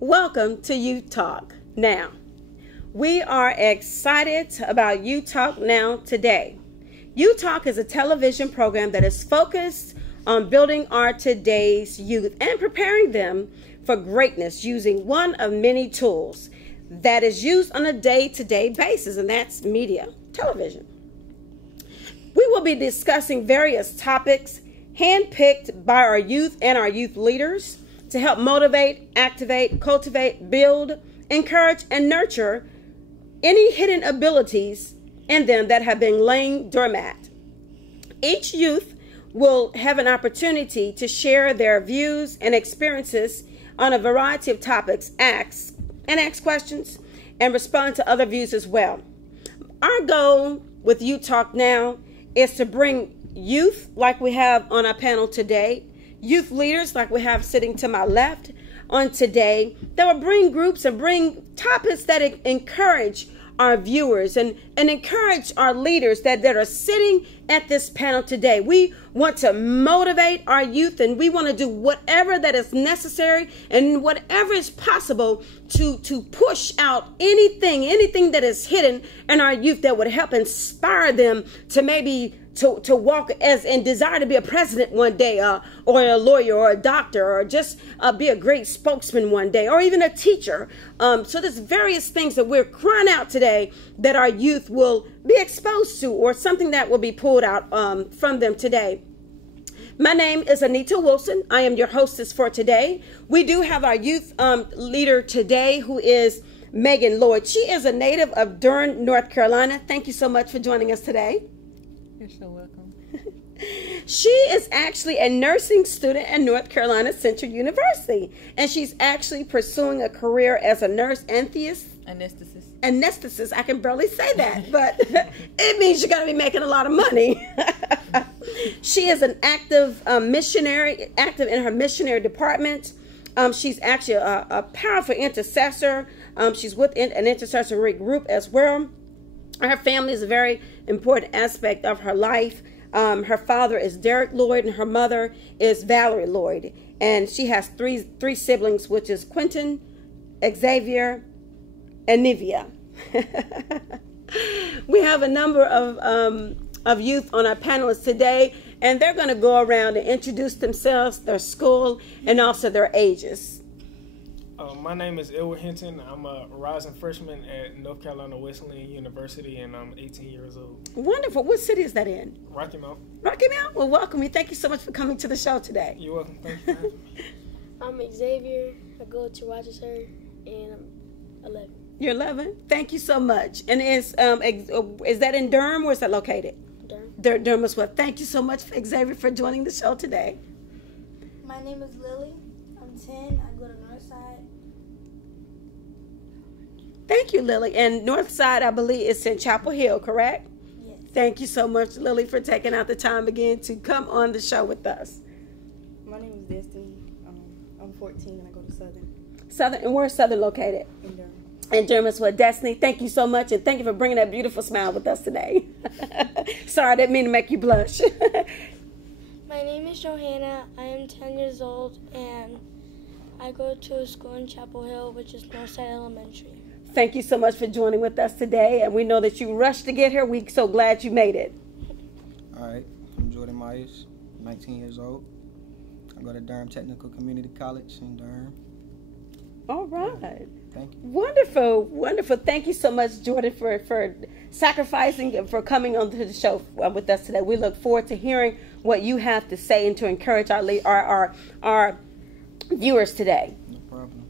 Welcome to Youth Talk Now. We are excited about Youth Talk Now today. Youth Talk is a television program that is focused on building our today's youth and preparing them for greatness using one of many tools that is used on a day-to-day basis, and that's media, television. We will be discussing various topics handpicked by our youth and our youth leaders to help motivate, activate, cultivate, build, encourage, and nurture any hidden abilities in them that have been laying dormant. Each youth will have an opportunity to share their views and experiences on a variety of topics, ask questions, and respond to other views as well. Our goal with Youth Talk Now is to bring youth like we have on our panel today, youth leaders like we have sitting to my left on today, that will bring groups and bring topics that encourage our viewers and encourage our leaders that are sitting at this panel today. We want to motivate our youth, and we want to do whatever that is necessary and whatever is possible to push out anything that is hidden in our youth that would help inspire them to maybe to walk as and desire to be a president one day, or a lawyer or a doctor, or just be a great spokesman one day, or even a teacher. So there's various things that we're crying out today that our youth will be exposed to, or something that will be pulled out from them today. My name is Anita Wilson. I am your hostess for today. We do have our youth leader today, who is Megan Lloyd. She is a native of Durham, North Carolina. Thank you so much for joining us today. You're so welcome. She is actually a nursing student at North Carolina Central University, and she's actually pursuing a career as a nurse anesthetist. I can barely say that, but it means you're going to be making a lot of money. She is an active missionary, active in her missionary department. She's actually a powerful intercessor. She's with an intercessory group as well. Her family is a very important aspect of her life. Her father is Derek Lloyd, and her mother is Valerie Lloyd. And she has three siblings, which is Quentin, Xavier, and Nevaeh. We have a number of youth on our panelists today, and they're going to go around and introduce themselves, their school, and also their ages. My name is Edward Hinton. I'm a rising freshman at North Carolina Wesleyan University, and I'm 18 years old. Wonderful. What city is that in? Rocky Mount. Rocky Mount? Well, welcome you. Thank you so much for coming to the show today. You're welcome. Thank you for having me. I'm Xavier. I go to Rochester, and I'm 11. You're 11? Thank you so much. And is that in Durham, or is that located? Durham. Durham as well. Thank you so much, Xavier, for joining the show today. My name is Lily. I'm 10. I go to Northside. Thank you, Lily. And Northside, I believe, is in Chapel Hill, correct? Yes. Thank you so much, Lily, for taking out the time again to come on the show with us. My name is Destiny. I'm 14 and I go to Southern. Southern, and where's Southern located? In Durham. And Durham as well. Destiny, thank you so much, and thank you for bringing that beautiful smile with us today. Sorry, I didn't mean to make you blush. My name is Johanna. I am 10 years old, and I go to a school in Chapel Hill, which is Northside Elementary. Thank you so much for joining with us today, and we know that you rushed to get here. We're so glad you made it. All right, I'm Jordan Myers, 19 years old. I go to Durham Technical Community College in Durham. All right. Thank you. Wonderful, wonderful. Thank you so much, Jordan, for sacrificing and for coming on to the show with us today. We look forward to hearing what you have to say and to encourage our viewers today. No problem.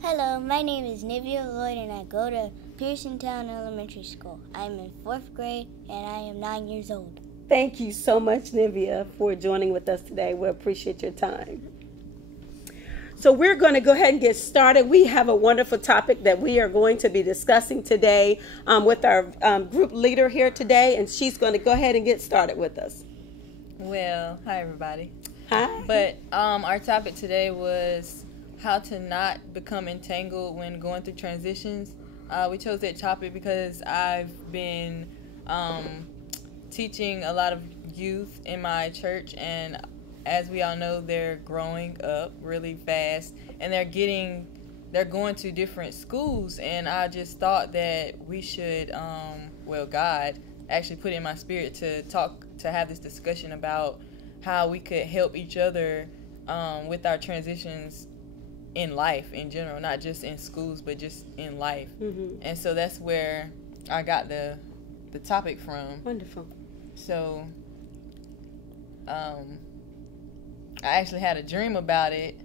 Hello, my name is Nevaeh Lloyd, and I go to Pearsontown Elementary School. I'm in 4th grade, and I am 9 years old. Thank you so much, Nevaeh, for joining with us today. We appreciate your time. So we're going to go ahead and get started. We have a wonderful topic that we are going to be discussing today with our group leader here today, and she's going to go ahead and get started with us. Well, hi, everybody. Hi. But our topic today was how to not become entangled when going through transitions. We chose that topic because I've been teaching a lot of youth in my church, and as we all know, they're growing up really fast, and they're getting they're going to different schools, and I just thought that we should, God actually put in my spirit to have this discussion about how we could help each other with our transitions in life in general, not just in schools, but just in life. And so that's where I got the topic from. Wonderful. So I actually had a dream about it.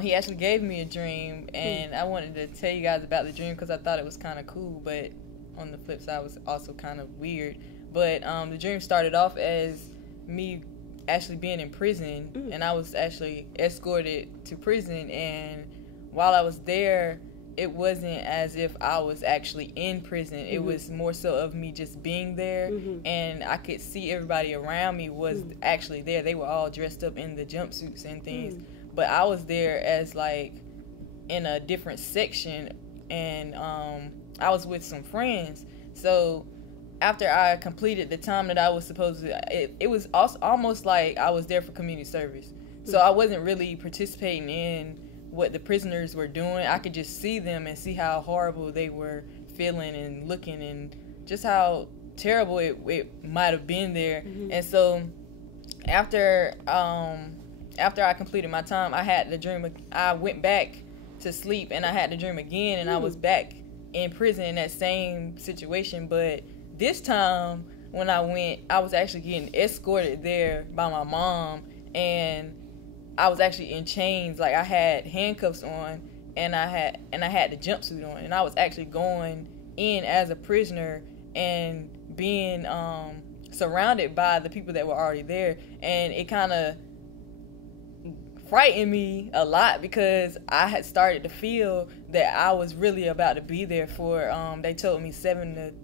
He actually gave me a dream, and I wanted to tell you guys about the dream because I thought it was kind of cool, but on the flip side, it was also kind of weird. But the dream started off as me actually being in prison, and I was actually escorted to prison, and while I was there, it wasn't as if I was actually in prison. It was more so of me just being there, and I could see everybody around me was actually there. They were all dressed up in the jumpsuits and things, but I was there as like in a different section, and I was with some friends. So after I completed the time that I was supposed to, it was also almost like I was there for community service. So I wasn't really participating in what the prisoners were doing. I could just see them and see how horrible they were feeling and looking, and just how terrible it might have been there. And so after I completed my time, I had the dream. I went back to sleep, and I had the dream again, and I was back in prison in that same situation. But this time when I went, I was actually getting escorted there by my mom, and I was actually in chains. Like, I had handcuffs on, and I had the jumpsuit on, and I was actually going in as a prisoner and being surrounded by the people that were already there. And it kind of frightened me a lot because I had started to feel that I was really about to be there for they told me 7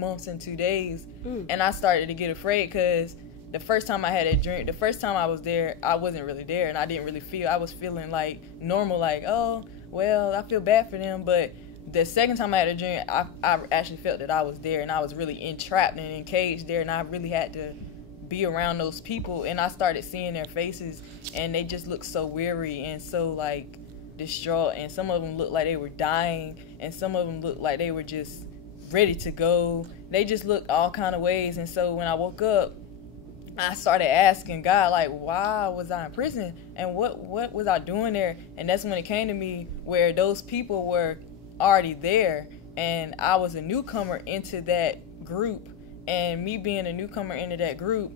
months and 2 days, and I started to get afraid because the first time I had a dream, the first time I was there, I wasn't really there, and I didn't really feel, I was feeling like normal, like, oh, well, I feel bad for them. But the second time I had a dream, I actually felt that I was there, and I was really entrapped and encaged there, and I really had to be around those people. And I started seeing their faces, and they just looked so weary and so, like, distraught, and some of them looked like they were dying, and some of them looked like they were just ready to go. They just looked all kind of ways. And so when I woke up, I started asking God, like, why was I in prison, and what was I doing there? And that's when it came to me where those people were already there, and I was a newcomer into that group. And me being a newcomer into that group,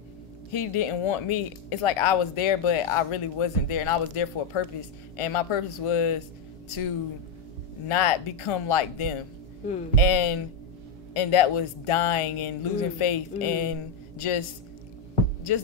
he didn't want me. It's like I was there, but I really wasn't there, and I was there for a purpose. And my purpose was to not become like them. And that was dying and losing faith and just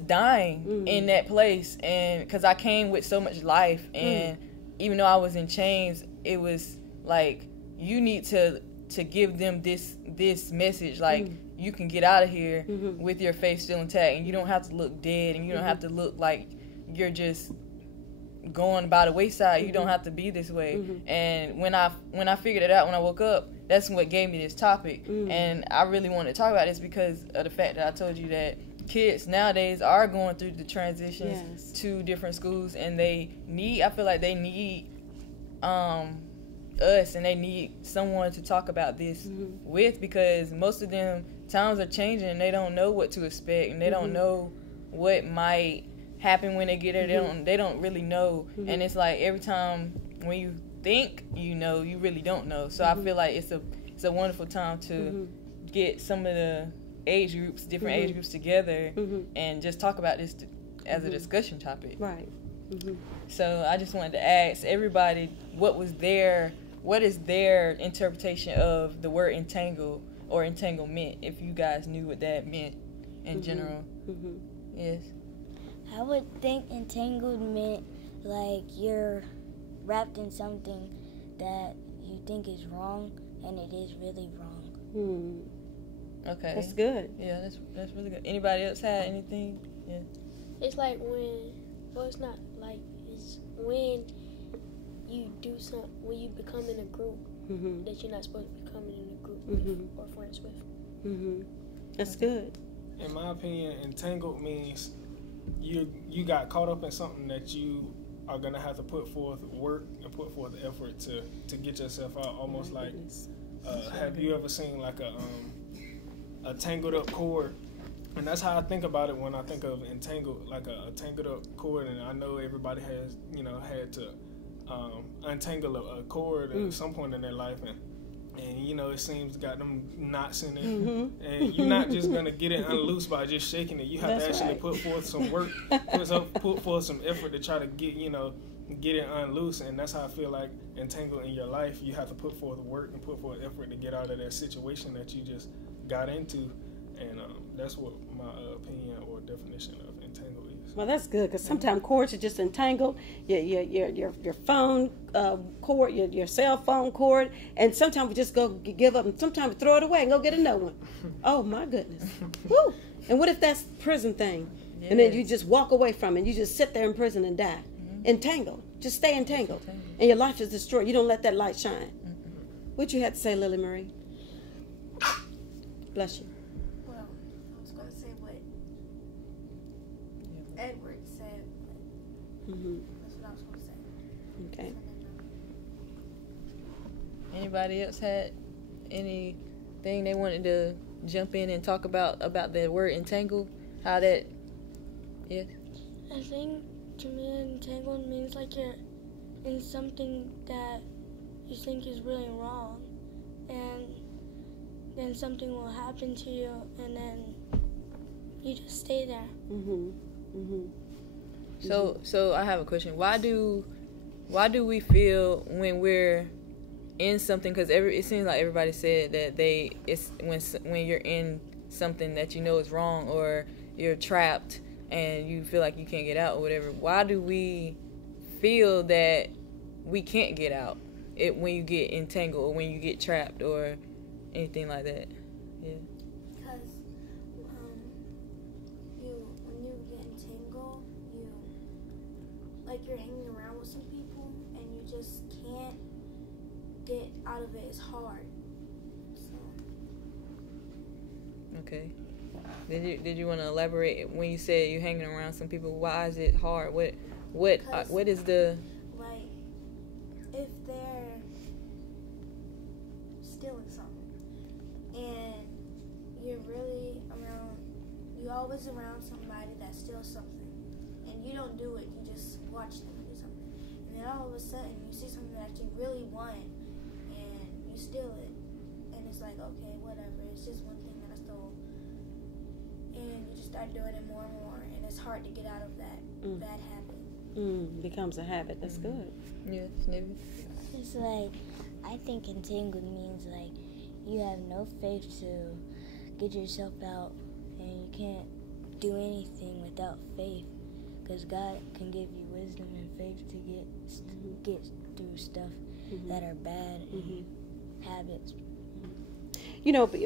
dying in that place. And because I came with so much life, and even though I was in chains, it was like, you need to give them this message, like, you can get out of here with your faith still intact, and you don't have to look dead, and you don't have to look like you're just going by the wayside. You don't have to be this way. And when I figured it out when I woke up, that's what gave me this topic. And I really wanted to talk about this because of the fact that I told you that kids nowadays are going through the transitions to different schools, and I feel like they need us, and they need someone to talk about this with, because most of them, times are changing, and they don't know what to expect, and they don't know what might happen when they get there. They don't really know. And it's like every time when you think you know, you really don't know. So I feel like it's a wonderful time to get some of the age groups, different age groups together, and just talk about this as a discussion topic. Right. So I just wanted to ask everybody what is their interpretation of the word entangle or entanglement, if you guys knew what that meant in general. Yes. I would think entangled meant like you're wrapped in something that you think is wrong, and it is really wrong. Okay. That's good. Yeah, that's really good. Anybody else had anything? Yeah. It's like it's not like, it's when you do something, when you become in a group that you're not supposed to be coming in a group with or friends with. That's good. In my opinion, entangled means you got caught up in something that you are gonna have to put forth work and put forth effort to get yourself out. Almost like, have you ever seen like a tangled up cord? And that's how I think about it when I think of entangled, like a tangled up cord. And I know everybody has, had to untangle a cord at some point in their life, and it seems got them knots in it, and you're not just gonna get it unloosed by just shaking it. You have to actually put forth some work, put forth some effort to try to get it unloosed. And that's how I feel like entangled in your life. You have to put forth work and put forth effort to get out of that situation that you just got into, and that's what my opinion or definition of entangled is. Well, that's good, because sometimes cords are just entangled. Your phone cord, your cell phone cord, and sometimes we just go give up, and sometimes we throw it away and go get another one. Oh my goodness! Woo! And what if that's prison thing, and then you just walk away from it, and you just sit there in prison and die, entangled. Just stay entangled, and your life is destroyed. You don't let that light shine. What you had to say, Lillie-Marie? Bless you. Well, I was going to say what Edward said. That's what I was going to say. Okay. Anybody else had anything they wanted to jump in and talk about the word entangled? How that? Yeah. I think to me, entangled means like you're in something that you think is really wrong, and then something will happen to you, and then you just stay there. So I have a question. Why do we feel when we're in something? Because it seems like everybody said that it's when you're in something that you know is wrong, or you're trapped and you feel like you can't get out or whatever. Why do we feel that we can't get out when you get entangled or when you get trapped or anything like that? Yeah. Because when you get entangled, you're hanging around with some people and you just can't get out of it. It's hard. So. Okay. Did you want to elaborate when you said you're hanging around some people? Why is it hard? What is the, like, if they're stealing something and you're always around somebody that steals something and you don't do it, you just watch them do something, and then all of a sudden you see something that you really want and you steal it, and it's like, okay, whatever, it's just one thing that I stole, and you just start doing it more and more, and it's hard to get out of that bad habit. Becomes a habit. That's good. Yes, Nevaeh. It's like, I think entangled means like you have no faith to get yourself out, and you can't do anything without faith, because God can give you wisdom and faith to get through stuff that are bad and habits.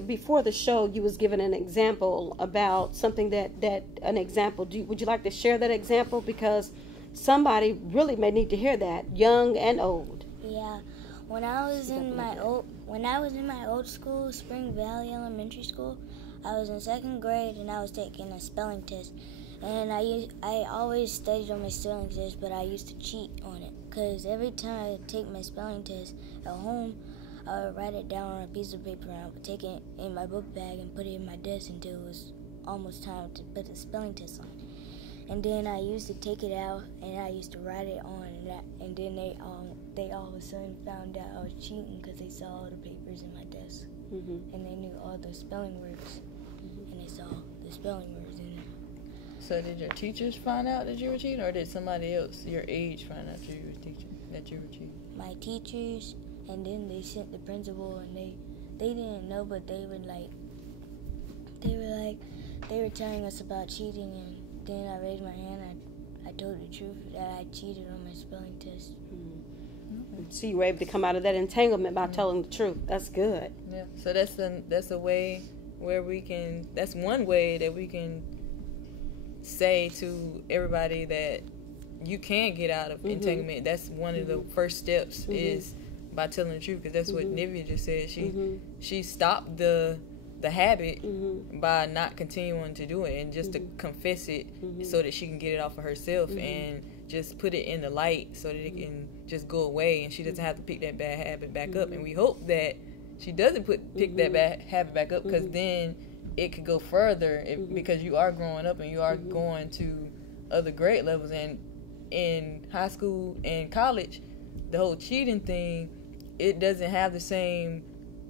Before the show, you was given an example about something would you like to share that example? Because somebody really may need to hear that, young and old. Yeah. When I was in my old school, Spring Valley Elementary School, I was in 2nd grade and I was taking a spelling test. And I always studied on my spelling test, but I used to cheat on it. Because every time I would take my spelling test at home, I would write it down on a piece of paper, and I would take it in my book bag and put it in my desk until it was almost time to put the spelling test on. And then I used to take it out and I used to write it on, and then they all of a sudden found out I was cheating because they saw all the papers in my desk, and they knew all the spelling words, and they saw the spelling words in it. So did your teachers find out that you were cheating, or did somebody else your age find out that you were cheating? My teachers, and then they sent the principal, and they didn't know, but they were telling us about cheating, and then I raised my hand. I told the truth that I cheated on my spelling test. So you were able to come out of that entanglement by telling the truth. That's good. Yeah. So that's a way where we can. That's one way that we can say to everybody that you can get out of entanglement. That's one of the first steps is by telling the truth, because that's what Nevaeh just said. She stopped the habit by not continuing to do it, and just to confess it so that she can get it off of herself and just put it in the light so that it can just go away, and she doesn't have to pick that bad habit back up. And we hope that she doesn't pick that bad habit back up, because then it could go further because you are growing up and you are going to other grade levels. And in high school and college, the whole cheating thing, it doesn't have the same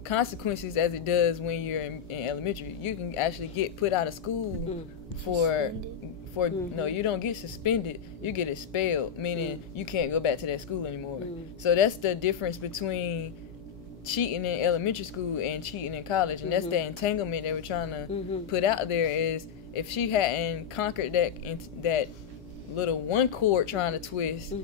consequences as it does when you're in elementary. You can actually get put out of school for no, you don't get suspended, you get expelled, meaning you can't go back to that school anymore. So that's the difference between cheating in elementary school and cheating in college, and that's the entanglement that we're trying to put out there. Is if she hadn't conquered that little one cord trying to twist,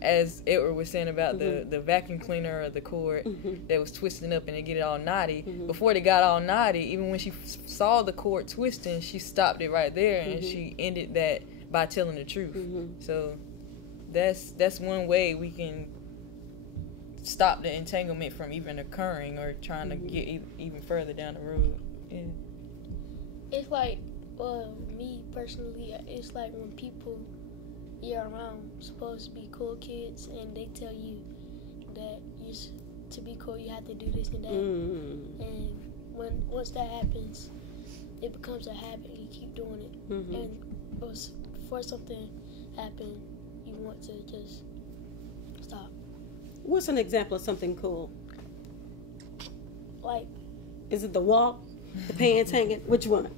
as Edward was saying about the vacuum cleaner or the cord that was twisting up and it get it all knotty. Before they got all knotty, even when she saw the cord twisting, she stopped it right there, and she ended that by telling the truth. So that's one way we can stop the entanglement from even occurring or trying to get even further down the road. Yeah. It's like, me personally, it's like when people you're around supposed to be cool kids, and they tell you that to be cool you have to do this and that, and once that happens, it becomes a habit. You keep doing it, and before something happens, you want to just stop. What's an example of something cool? Like, is it the walk, the pants hanging? Which one?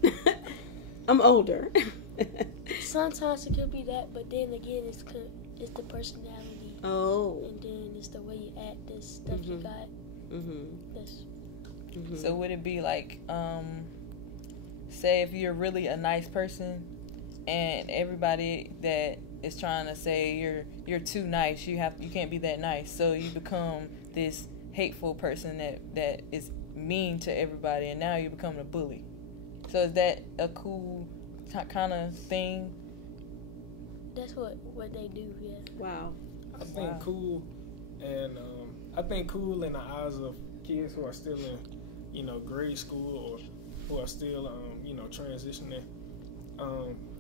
I'm older. Sometimes it could be that, but then again, it's the personality. Oh. And then it's the way you act, this stuff you got. So would it be like, say if you're really a nice person, and everybody that is trying to say you're too nice, you can't be that nice, so you become this hateful person that is mean to everybody, and now you become a bully. So is that a cool kind of thing? That's what they do, yeah. Wow. I think cool, and I think cool in the eyes of kids who are still in, grade school, or who are still, transitioning,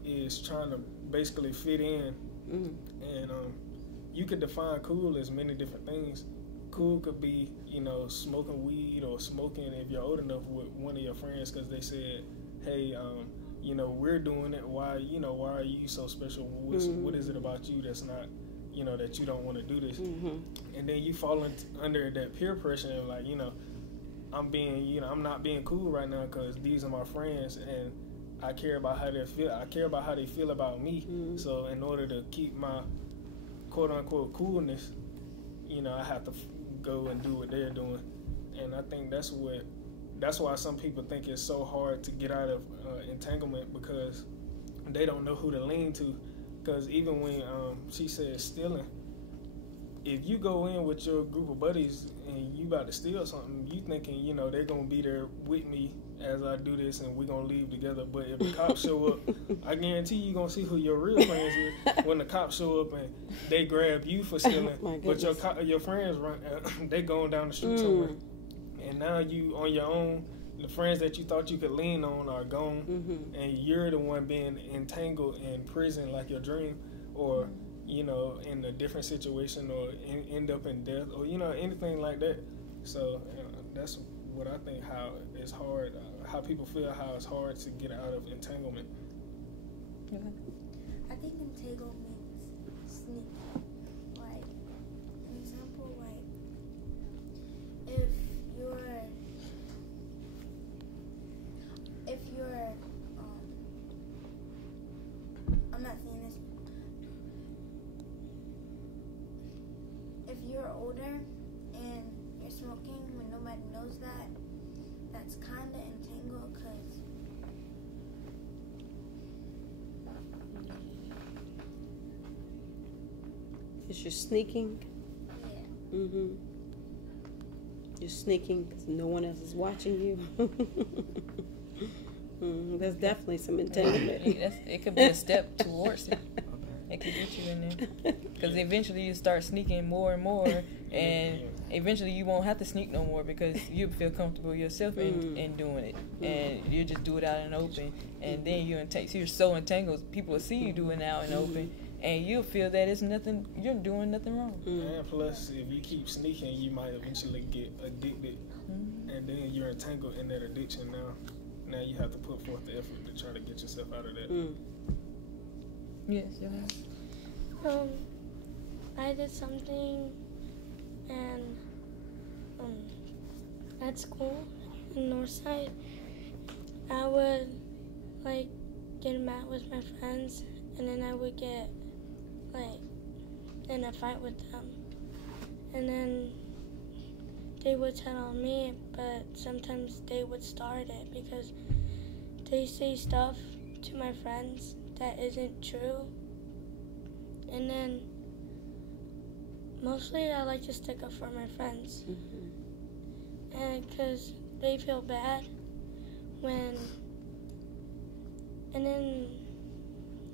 is trying to basically fit in. And you could define cool as many different things. Cool could be, smoking weed, or smoking if you're old enough with one of your friends, because they said, hey, we're doing it. Why are you so special? What is it about you that's not, that you don't want to do this? And then you fall under that peer pressure and like, I'm not being cool right now because these are my friends and I care about how they feel. I care about how they feel about me. So in order to keep my quote unquote coolness, I have to go and do what they're doing. And I think that's why some people think it's so hard to get out of entanglement, because they don't know who to lean to. Because even when she said stealing, if you go in with your group of buddies and you about to steal something, you thinking, they're going to be there with me as I do this and we're going to leave together. But if the cops show up, I guarantee you're going to see who your real friends with when the cops show up and they grab you for stealing. But your friends, they going down the street somewhere. And now you on your own. The friends that you thought you could lean on are gone, and you're the one being entangled in prison like your dream, or in a different situation, or end up in death, or anything like that. So that's what I think, how it's hard, how people feel how it's hard to get out of entanglement. I think entanglement means sneak. Like, an example, like, if you're I'm not saying this. If you're older and you're smoking when nobody knows that, that's kind of entangled, because Is you're sneaking? yeah. You're sneaking because no one else is watching you. There's definitely some entanglement. It could be a step towards it. It could get you in there. Because eventually you start sneaking more and more, and eventually you won't have to sneak no more because you feel comfortable yourself in doing it. And you just do it out in the open. And then you're so entangled, people will see you do it out in the open, and you'll feel that you're doing nothing wrong. And plus, if you keep sneaking, you might eventually get addicted, and then you're entangled in that addiction. Now you have to put forth the effort to try to get yourself out of that. Yes, Johanna. I did something, and at school in Northside, I would like get mad with my friends, and then I would get like in a fight with them, and then they would tell on me, but sometimes they would start it because they say stuff to my friends that isn't true. And then mostly I like to stick up for my friends, and because they feel bad when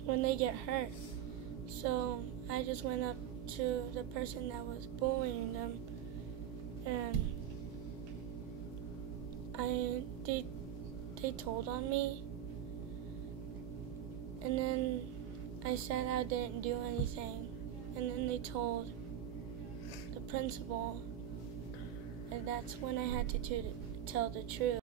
they get hurt. So I just went up to the person that was bullying them, and they told on me, and then I said I didn't do anything, and then they told the principal, and that's when I had to tell the truth.